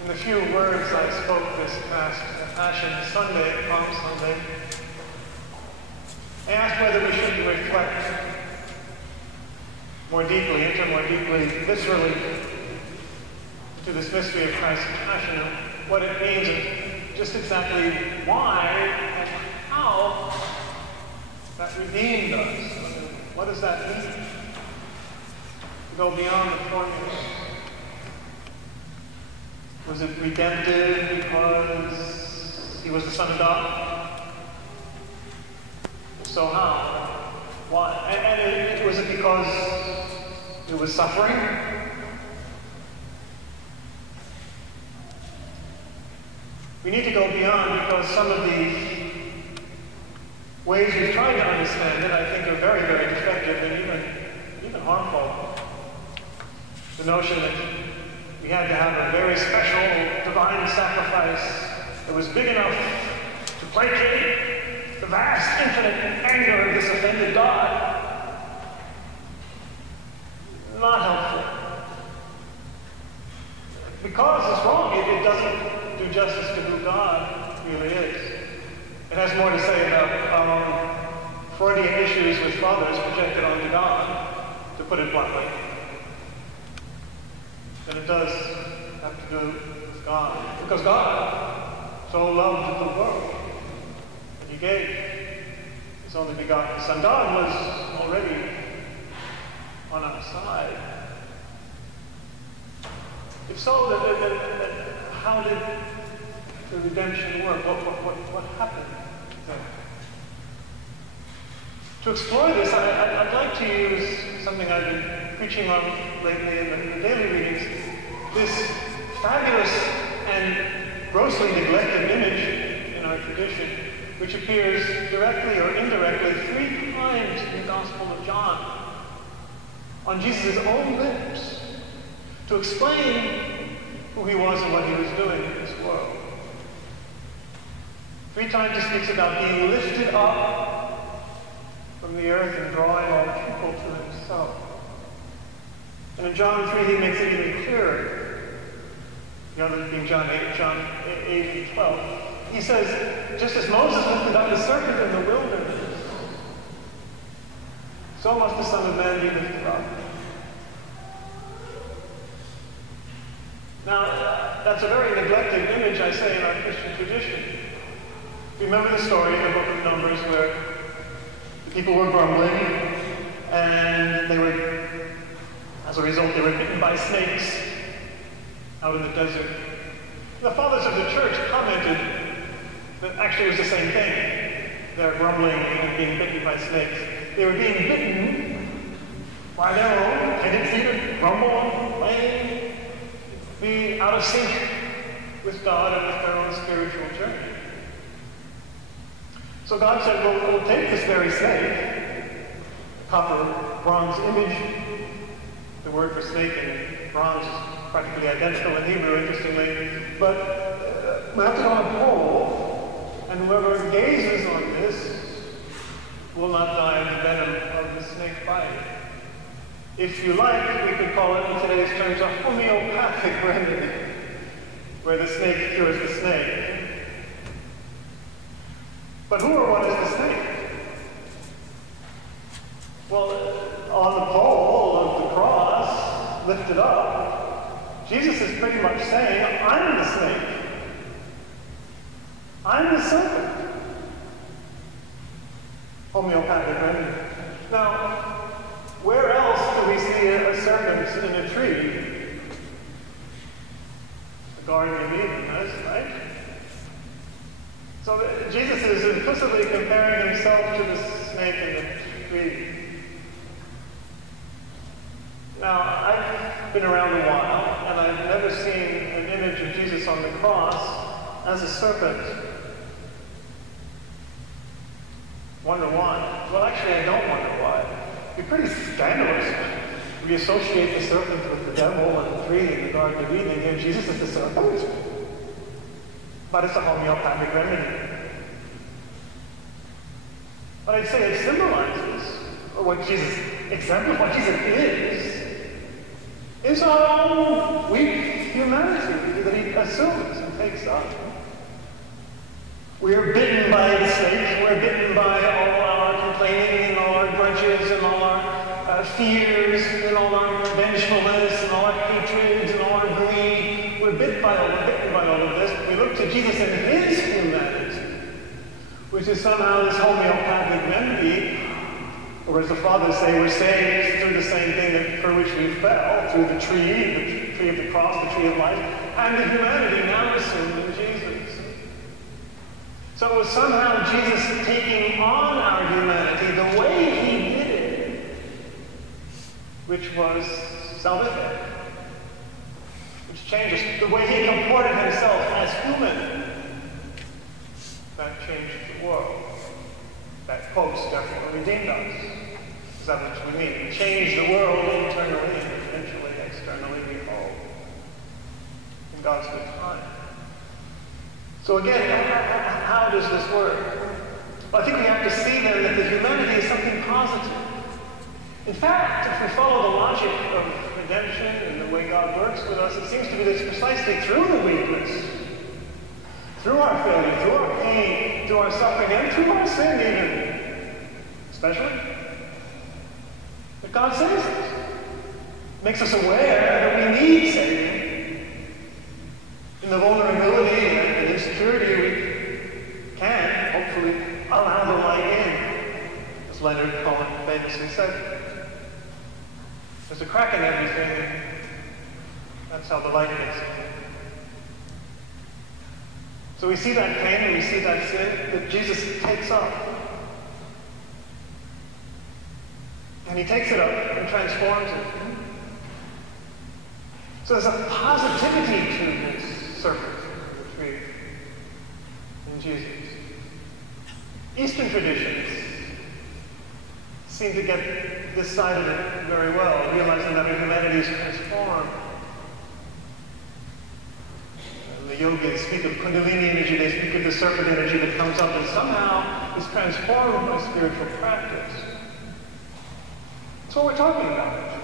In the few words I spoke this past Passion Sunday, Palm Sunday, I asked whether we should reflect more deeply, enter more deeply, viscerally, into this mystery of Christ's passion, and what it means, and just exactly why and how that redeemed us. What does that mean? To go beyond the formula. Was it redemptive because he was the Son of God? If so, how? Why? And was it because it was suffering? We need to go beyond because some of the ways we've tried to understand it, I think, are very, very defective and even harmful. The notion that we had to have a very special divine sacrifice that was big enough to placate the vast, infinite anger of this offended God. Not helpful. Because it's wrong. It doesn't do justice to who God really is. It has more to say about Freudian issues with fathers projected onto God, to put it bluntly, than it does have to do with God. Because God so loved the world that he gave his only begotten Son. God was already on our side. If so, then how did the redemption work? What happened there? To explore this, I'd like to use something I've been preaching on lately in the daily readings, this fabulous and grossly neglected image in our tradition, which appears directly or indirectly 3 times in the Gospel of John, on Jesus' own lips, to explain who he was and what he was doing in this world. 3 times he speaks about being lifted up from the earth and drawing all people to himself. And in John 3, he makes it even clearer. The other being John 8 and 12. He says, just as Moses lifted up the serpent in the wilderness, so must the Son of Man be lifted up. Now, that's a very neglected image, I say, in our Christian tradition. Remember the story in the book of Numbers where the people were grumbling, and they were, as a result, they were bitten by snakes out in the desert. The fathers of the church commented that actually it was the same thing. They're grumbling and being bitten by snakes. They were being bitten by their own tendency to grumble and complain, be out of sync with God and with their own spiritual journey. So God said, well, we'll take this very snake, copper bronze image. The word for snake and bronze is practically identical in Hebrew, interestingly. But we have to go on a pole, and whoever gazes on this will not die of the venom of the snake bite. If you like, we could call it in today's terms a homeopathic remedy, where the snake cures the snake. But who or what is the snake? Well, on the pole of the cross, lifted up, Jesus is pretty much saying, I'm the snake. I'm the serpent. Homeopathic remedy. Now, where else do we see a serpent in a tree? The Garden of Eden, right? So Jesus is implicitly comparing himself to the snake in the tree. Now, I've been around a while, and I've never seen an image of Jesus on the cross as a serpent. Wonder why? Well, actually, I don't wonder why. It'd be pretty scandalous. We associate the serpent with the devil and the tree in the Garden of Eden, and Jesus is the serpent. But it's a homeopathic remedy. But I'd say it symbolizes, or what Jesus exemplifies, what Jesus is our own weak humanity. That he, as consumes and takes up. We are bitten by the snake. We're bitten by all our complaining and all our grudges and all our fears and all our vengefulness and all our hatreds and all our greed. We're bitten by all of this. We look to Jesus and his humanity, which is somehow this homeopathic remedy, or as the fathers say, we're saved through the same thing for which we fell, through the tree of the cross, the tree of life, and the humanity now assumed in Jesus. So it was somehow Jesus taking on our humanity the way he did it, which was salvific, which changes the way he comported himself as human. That changed the world. That post definitely redeemed us. Is that what we mean? Change the world internally and eventually externally, we hope, in God's good time. So again, how does this work? Well, I think we have to see then that the humanity is something positive. In fact, if we follow the logic of redemption and the way God works with us, it seems to be that it's precisely through the weakness, through our failure, through our pain, through our suffering, and through our sin even, especially, that God saves us. Makes us aware that we need saving. In the vulnerability and insecurity, we can, hopefully, allow the light in. As Leonard Cohen famously said, there's a crack in everything, and that's how the light gets in. So we see that pain and we see that sin that Jesus takes up. And he takes it up and transforms it. So there's a positivity to this serpent, which we in Jesus. Eastern traditions seem to get this side of it very well, realizing that our humanity is transformed. And the yogis speak of Kundalini energy, they speak of the serpent energy that comes up and somehow is transformed by spiritual practice. That's what we're talking about.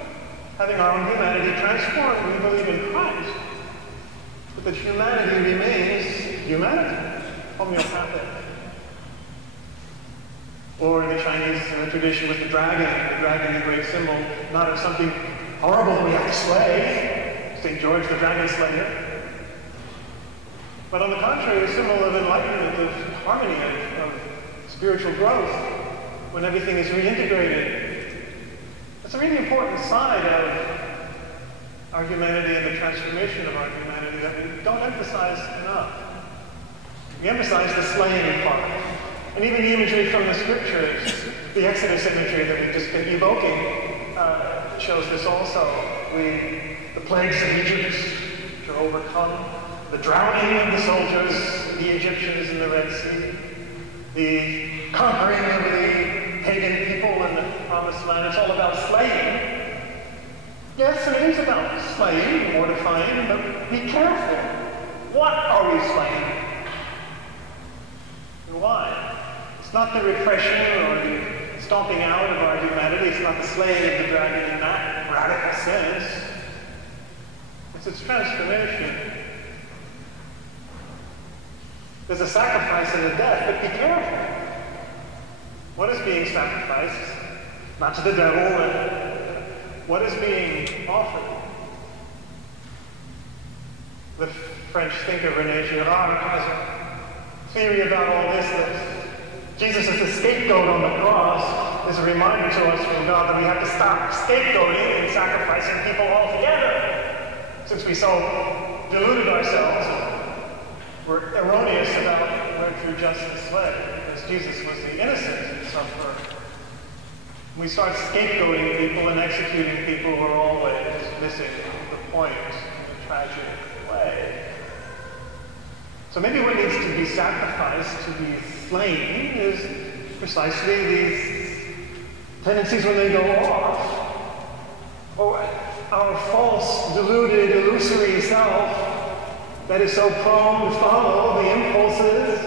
Having our own humanity transformed, we believe in Christ. But that humanity remains humanity, homeopathic. Or in the Chinese tradition with the dragon, the great symbol, not of something horrible that we have to slay, St. George the Dragon Slayer, but on the contrary, a symbol of enlightenment, of harmony, of spiritual growth, when everything is reintegrated. That's a really important side of our humanity and the transformation of our humanity that we don't emphasize enough. We emphasize the slaying part. And even the imagery from the scriptures, the Exodus imagery that we've just been evoking, shows this also. The plagues of Egypt, which are overcome, the drowning of the soldiers, the Egyptians in the Red Sea, the conquering of the pagan people in the Promised Land. It's all about slaying. Yes, it is about slaying, mortifying, but be careful. What are we slaying? And why? It's not the repression or the stomping out of our humanity. It's not the slaying of the dragon in that radical sense. It's its transformation. There's a sacrifice and a death, but be careful. What is being sacrificed? Not to the devil, but what is being offered? The French thinker René Girard has a theory about all this, that Jesus is the scapegoat on the cross, is a reminder to us from God that we have to stop scapegoating and sacrificing people altogether. Since we so deluded ourselves, we're erroneous about where true justice lay, because Jesus was the innocent sufferer. We start scapegoating people and executing people who are always missing the point in a tragic way. So maybe what needs to be sacrificed, to be slain, is precisely these tendencies when they go off. Or our false, deluded, illusory self that is so prone to follow the impulses,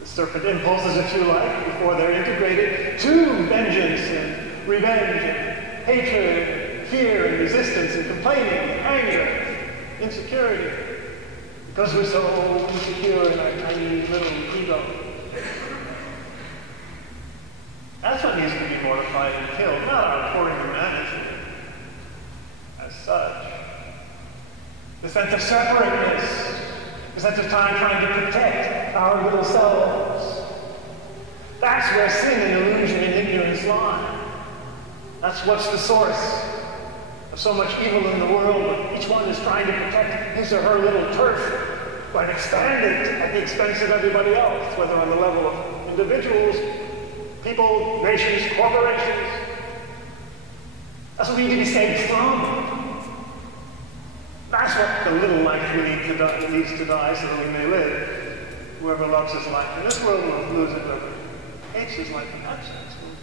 the serpent impulses, if you like, before they're integrated, to vengeance and revenge and hatred, fear and resistance and complaining, and anger, insecurity. Because we're so insecure in our tiny little ego. That's what needs to be mortified and killed, not our poor humanity as such. The sense of separateness, the sense of time trying to protect our little selves. That's where sin and illusion and ignorance lie. That's what's the source of so much evil in the world. Each one is trying to protect his or her little turf, but expand it at the expense of everybody else, whether on the level of individuals, people, nations, corporations. That's what we need to be saved from. That's what the little life we need to die, needs to die so that we may live. Whoever loves his life in this world will lose it. Whoever hates his life in that sense will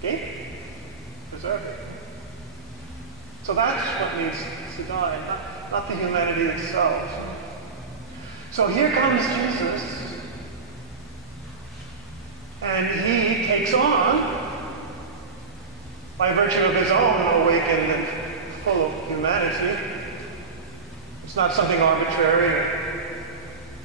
gain it, preserve it. So that's what needs to die, not the humanity itself. So here comes Jesus, and he takes on, by virtue of his own awakened and full of humanity. It's not something arbitrary or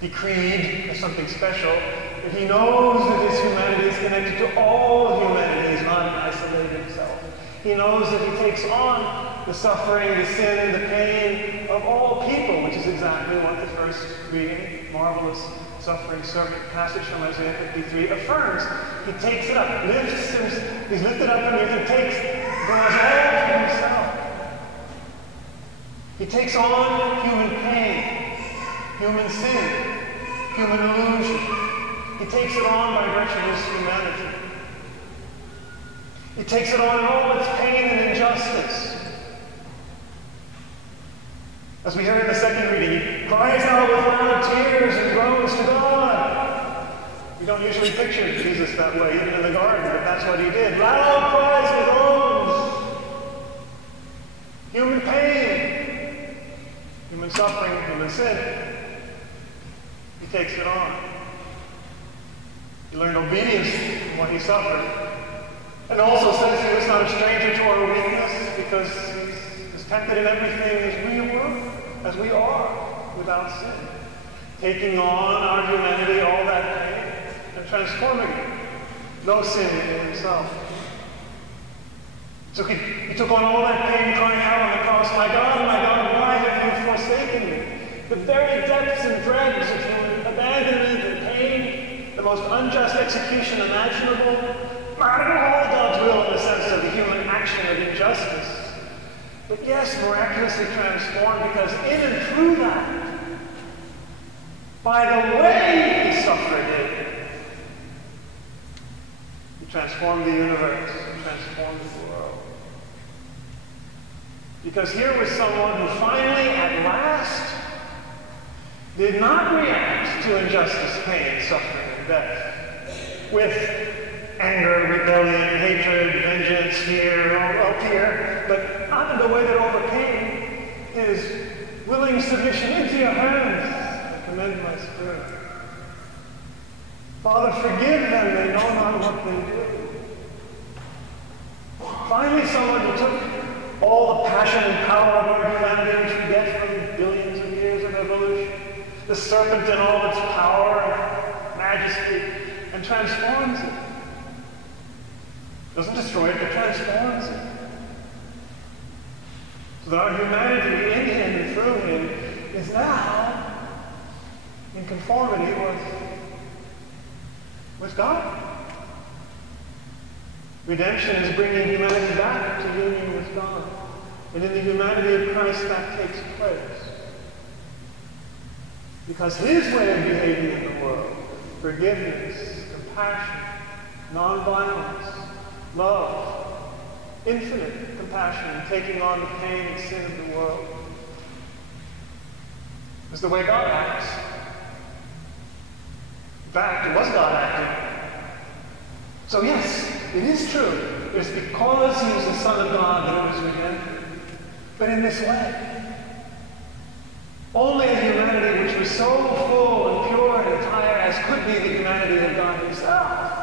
decreed as something special, but he knows that his humanity is connected to all humanity. He's not isolated himself. He knows that he takes on the suffering, the sin, the pain of all people, which is exactly what the first reading, marvelous suffering servant passage from Isaiah 53 affirms. He takes it up, he's lifted up and takes, draws all to himself. He takes on human pain, human sin, human illusion. He takes it on by virtue of his humanity. He takes it on in all its pain and injustice. As we heard in the second reading, he cries out with loud tears and groans to God. We don't usually picture Jesus that way, even in the garden, but that's what he did. Loud cries and groans. Human pain, human suffering, human sin. He takes it on. He learned obedience in what he suffered. And also says he was not a stranger to our weakness, because he's as tempted in everything as we were, as we are, without sin. Taking on our humanity, all that pain, and transforming it. No sin in himself. So he took on all that pain, crying out on the cross, my God, why have you forsaken me? The very depths and dregs of human abandonment and pain, the most unjust execution imaginable, not at all God's will in the sense of the human action of injustice. But yes, miraculously transformed, because in and through that, by the way he suffered it, he transformed the universe, he transformed the world. Because here was someone who finally, at last, did not react to injustice, pain, suffering, and death with anger, rebellion, hatred, vengeance, fear, all here, but not in the way that overcame his willing submission. Into your hands I commend my spirit. Father, forgive them, they know not what they do. Finally, someone who took all the passion and power of our humanity, which we get from billions of years of evolution, the serpent and all its power and majesty, and transforms it. Doesn't destroy it, but transforms it. So that our humanity in him and through him is now in conformity with God. Redemption is bringing humanity back to union with God. And in the humanity of Christ that takes place. Because his way of behaving in the world, forgiveness, compassion, nonviolence, love, infinite compassion, and taking on the pain and sin of the world, is the way God acts. In fact, it was God acting. So yes, it is true. It's because he was the Son of God that he was redempted. But in this way, only a humanity which was so full and pure and entire as could be the humanity of God himself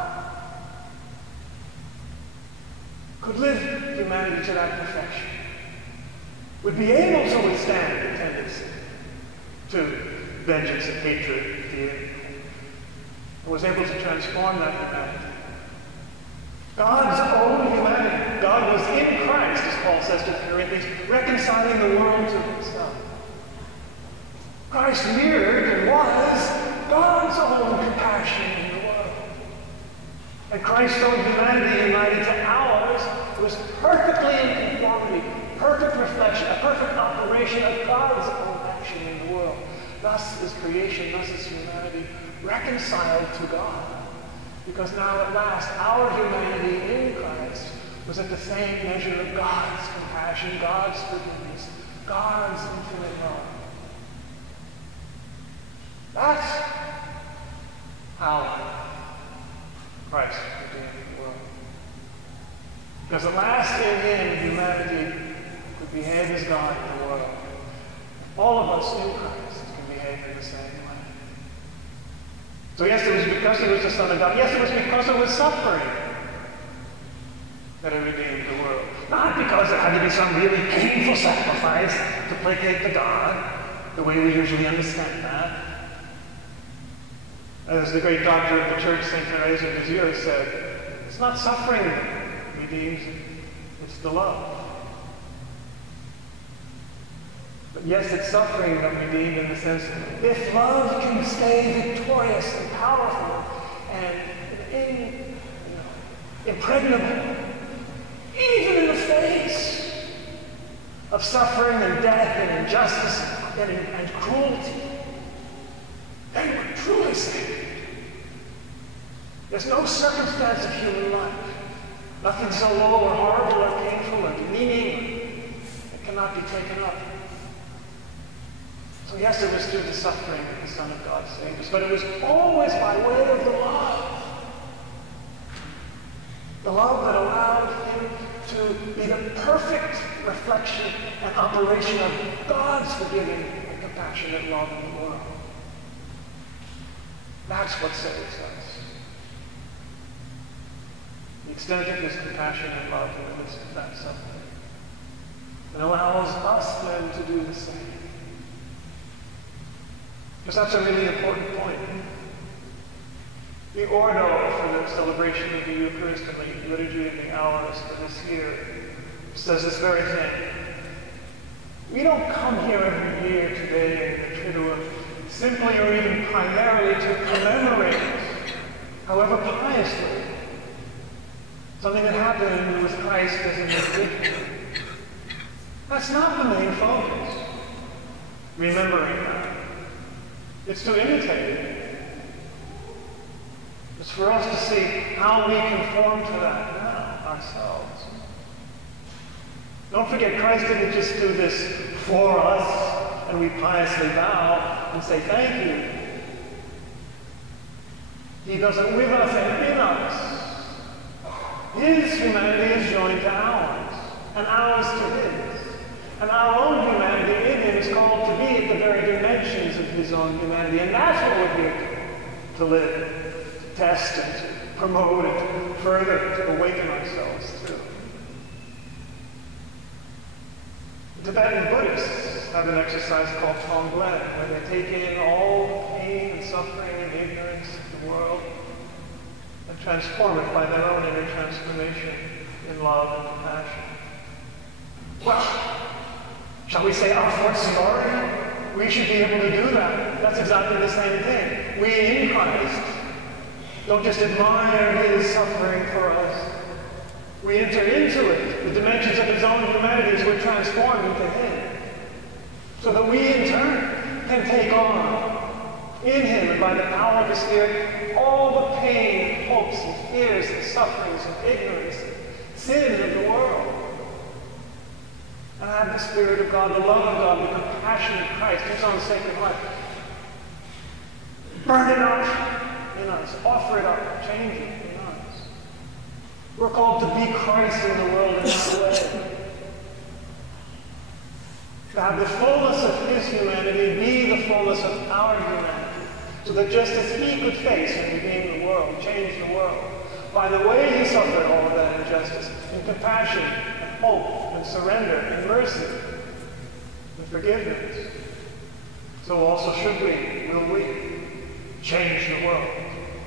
could live humanity to that perfection, would be able to withstand the tendency to vengeance and hatred at the end. And was able to transform that humanity. God's own humanity. God was in Christ, as Paul says to the Corinthians, reconciling the world to himself. Christ mirrored and was God's own compassion in the world. And Christ's own humanity united to ours was perfectly in conformity, perfect reflection, a perfect operation of God's own action in the world. Thus is creation, thus is humanity reconciled to God. Because now at last our humanity in Christ was at the same measure of God's compassion, God's forgiveness, God's infinite love. That's how Christ redeemed the world. Because at last in him humanity could behave as God in the world. All of us in Christ can behave in the same way. So yes, it was because he was the Son of God. Yes, it was because of his suffering that he redeemed the world. Not because there had to be some really painful sacrifice to placate the God, the way we usually understand that. As the great doctor of the church, St. Therese of Lisieux, said, it's not suffering that redeems, it's the love. But yes, it's suffering that redeemed in the sense that if love can stay victorious and powerful and impregnable, even in the face of suffering and death and injustice and cruelty, they were truly saved. There's no circumstance of human life, nothing so low or horrible or painful or demeaning that cannot be taken up. So yes, it was through the suffering that the Son of God saved us, but it was always by way of the love. The love that allowed him to be the perfect reflection and operation of God's forgiving and compassionate love in the world. That's what saves us. The extent of his compassion and love in the midst of that suffering. And allows us then to do the same. Because that's a really important point. The ordo for the celebration of the Eucharist and the liturgy of the hours for this year says this very thing. We don't come here every year today in the Triduum simply or even primarily to commemorate, however piously, something that happened with Christ as in his victory. That's not the main focus. Remembering that. It's to imitate it. It's for us to see how we conform to that now, ourselves. Don't forget, Christ didn't just do this for us, and we piously bow and say thank you. He does it with us and in us. His humanity is joined to ours, and ours to his. And our own humanity in him is called to be at the very dimensions of his own humanity. And that's what we're here to live, to test, and to promote, and to further, to awaken ourselves to. The Tibetan Buddhists have an exercise called Tonglen, where they take in all the pain and suffering and ignorance of the world and transform it by their own inner transformation in love and compassion. Well, shall we say our fortiori? We should be able to do that. That's exactly the same thing. We in Christ don't just admire his suffering for us. We enter into it, the dimensions of his own humanity as we're transformed into him. So that we in turn can take on in him and by the power of the Spirit all the pain and hopes and fears and sufferings and ignorance and sin of the world. And have the Spirit of God, the love of God, the compassion of Christ, his own sacred heart. Burn it up in us. Offer it up. Change it in us. We're called to be Christ in the world in that way. To have the fullness of his humanity be the fullness of our humanity. So that just as he could face and redeem the world, change the world, by the way he suffered all of that injustice, in compassion, hope and surrender and mercy and forgiveness. So also should we, will we, change the world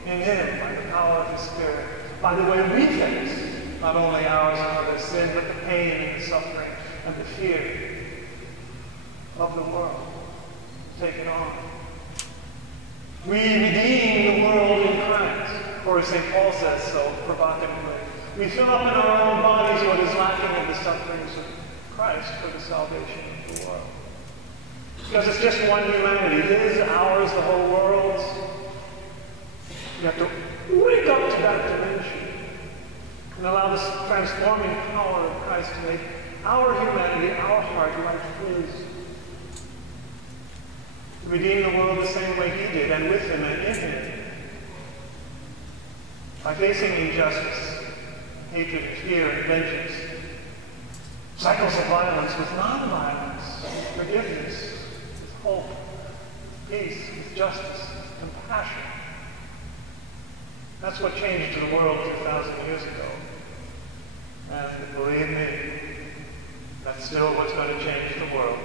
in him by the power of his Spirit, by the way we face not only ours and others' sin, but the pain and the suffering and the fear of the world. Take it on. We redeem the world in Christ, or as St. Paul says so provocatively. We fill up in our own bodies what is lacking in the sufferings of Christ for the salvation of the world. Because it's just one humanity. His, ours, the whole world's. You have to wake up to that dimension and allow this transforming power of Christ to make our humanity, our heart, like his. Redeem the world the same way he did, and with him and in him. By facing injustice, hatred, fear, and vengeance. Cycles of violence with non-violence, forgiveness, with hope, peace, with justice, compassion. That's what changed the world 2,000 years ago. And believe me, that's still what's going to change the world